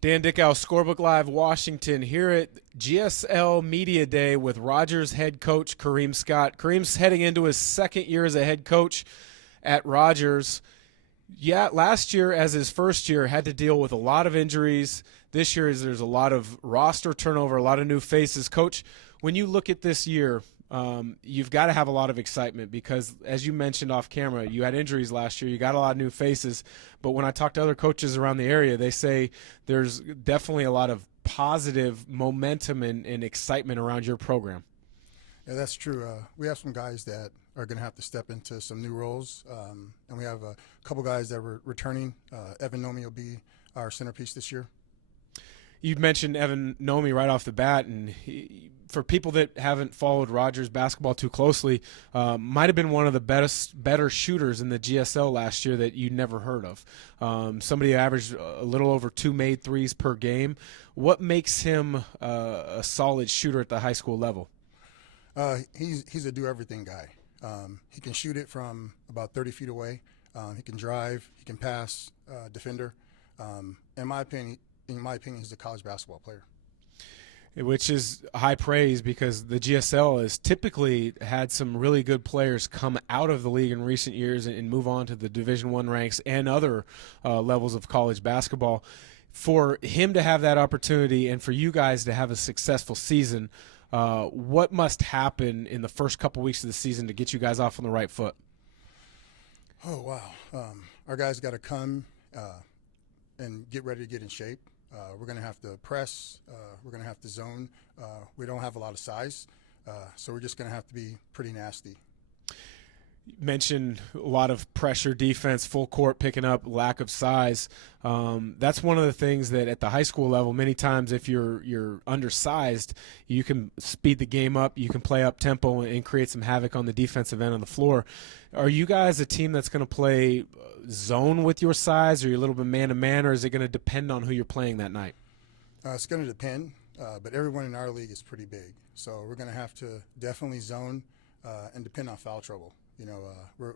Dan Dickau, Scorebook Live Washington, here at GSL Media Day with Rogers head coach Karim Scott. Karim's heading into his second year as a head coach at Rogers. Yeah, last year, as his first year, had to deal with a lot of injuries. This year, there's a lot of roster turnover, a lot of new faces. Coach, when you look at this year, you've got to have a lot of excitement because, as you mentioned off camera, you had injuries last year. You got a lot of new faces. But when I talk to other coaches around the area, they say there's definitely a lot of positive momentum and excitement around your program. Yeah, that's true. We have some guys that are going to have to step into some new roles, and we have a couple guys that were returning. Evan Nomi will be our centerpiece this year. You mentioned Evan Nomi right off the bat, and for people that haven't followed Rogers basketball too closely, might have been one of the better shooters in the GSL last year that you never heard of. Somebody averaged a little over 2 made threes per game. What makes him a solid shooter at the high school level? He's a do-everything guy. He can shoot it from about 30 feet away. He can drive. He can pass. Defender. In my opinion, he's a college basketball player. Which is high praise because the GSL has typically had some really good players come out of the league in recent years and move on to the Division I ranks and other levels of college basketball. For him to have that opportunity and for you guys to have a successful season, what must happen in the first couple weeks of the season to get you guys off on the right foot? Oh, wow. Our guys got to come and get ready to get in shape. We're going to have to press. We're going to have to zone. We don't have a lot of size, so we're just going to have to be pretty nasty. You mentioned a lot of pressure, defense, full court picking up, lack of size. That's one of the things that at the high school level, many times if you're undersized, you can speed the game up, you can play up tempo and create some havoc on the defensive end of the floor. Are you guys a team that's going to play zone with your size, or are you a little bit man-to-man, or is it going to depend on who you're playing that night? It's going to depend, but everyone in our league is pretty big. So we're going to have to definitely zone and depend on foul trouble. You know,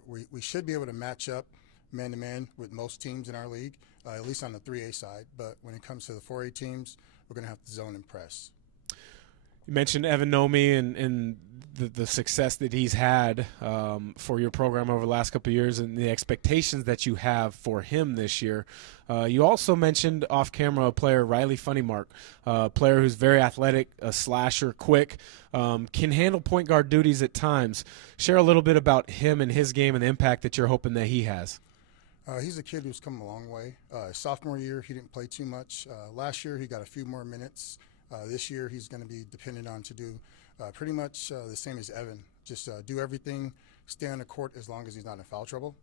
we should be able to match up man-to-man with most teams in our league, at least on the 3A side. But when it comes to the 4A teams, we're going to have to zone and press. You mentioned Evan Nomi and the success that he's had for your program over the last couple of years and the expectations that you have for him this year. You also mentioned off camera a player, Riley Funnymark, a player who's very athletic, a slasher, quick, can handle point guard duties at times. Share a little bit about him and his game and the impact that you're hoping that he has. He's a kid who's come a long way. Sophomore year, he didn't play too much. Last year, he got a few more minutes. This year, he's going to be dependent on to do pretty much the same as Evan. Just do everything, stay on the court as long as he's not in foul trouble.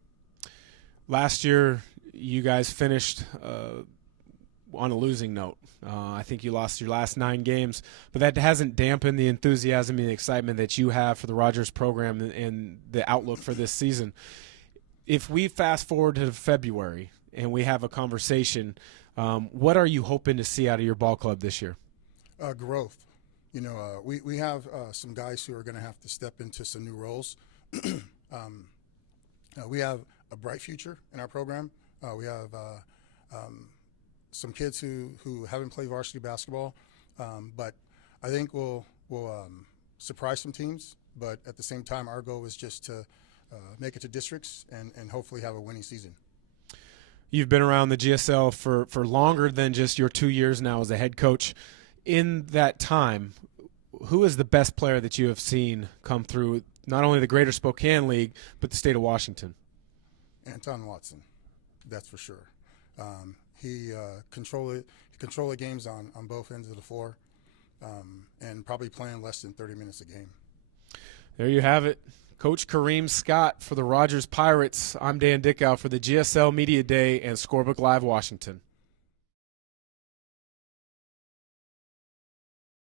Last year, you guys finished on a losing note. I think you lost your last 9 games, but that hasn't dampened the enthusiasm and the excitement that you have for the Rogers program and the outlook for this season. If we fast forward to February and we have a conversation, what are you hoping to see out of your ball club this year? Growth. You know, we have some guys who are going to have to step into some new roles. We have a bright future in our program. We have some kids who haven't played varsity basketball, but I think we'll surprise some teams. But at the same time, our goal is just to make it to districts and hopefully have a winning season. You've been around the GSL for longer than just your 2 years now as a head coach. In that time, who is the best player that you have seen come through not only the Greater Spokane League but the state of Washington? Anton Watson, that's for sure. He control the games on both ends of the floor, and probably playing less than 30 minutes a game. There you have it. Coach Karim Scott for the Rogers Pirates. I'm Dan Dickau for the GSL Media Day and Scorebook Live Washington.